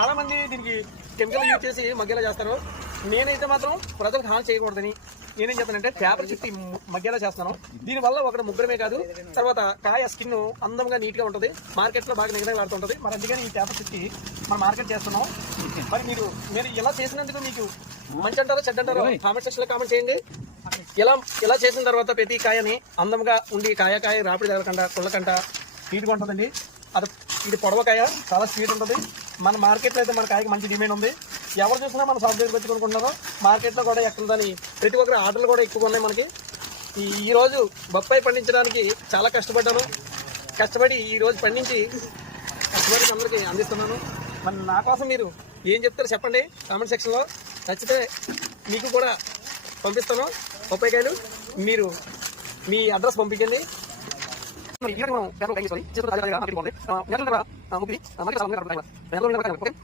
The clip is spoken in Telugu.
చాలా మంది దీనికి కెమికల్ యూజ్ చేసి మగ్గేలా చేస్తారు. నేనైతే మాత్రం ప్రజలకు హాని చేయకూడదని నేనేం చెప్తానంటే పేపర్ చుట్టి మగ్గేలా చేస్తాను. దీనివల్ల ఒకటి ముగ్గురమే కాదు తర్వాత కాయ స్కిన్ అందంగా నీట్గా ఉంటుంది. మార్కెట్లో బాగా నిగదా వాడుతుంటది మరి అందుకని ఈ పేపర్ చుట్టి మనం మార్కెట్ చేస్తున్నాం. మరి మీరు మీరు ఇలా చేసినందుకు మీకు మంచి అంటారా చెడ్డ అంటారా కామెంట్ సెక్షన్లో కామెంట్ చేయండి. ఇలా ఇలా చేసిన తర్వాత ప్రతి కాయని అందంగా ఉండి కాయ కాయ రాపిడి తగలకుండా కుళ్ళకంట నీట్గా ఉంటుందండి. అది ఇది పొడవ కాయ చాలా స్వీట్ ఉంటుంది. మన మార్కెట్లో అయితే మన కాయకి మంచి డిమాండ్ ఉంది. ఎవరు చూసినా మన షాప్ దగ్గరికి వచ్చి మార్కెట్లో కూడా ఎక్కడదని ప్రతి ఒక్కరి ఆర్డర్లు కూడా ఎక్కువగా ఉన్నాయి మనకి. ఈ ఈరోజు బొప్పాయి పండించడానికి చాలా కష్టపడ్డాను. కష్టపడి ఈరోజు పండించి కష్టపడి అందరికీ అందిస్తున్నాను. మరి నా కోసం మీరు ఏం చెప్తారో చెప్పండి. కామెంట్ సెక్షన్లో నచ్చితే మీకు కూడా పంపిస్తాను బొప్పాయికాయలు. మీరు మీ అడ్రస్ పంపించండి. ഇങ്ങനെ പേപ്പർ കൈ സോറി ജസ്റ്റ് താഴെ താഴെ മാർക്കറ്റ് പോകുന്നത് ഞാൻ മുമ്പിൽ മാർക്കറ്റ് സാധനങ്ങൾ കണ്ടുകൊണ്ടാണ്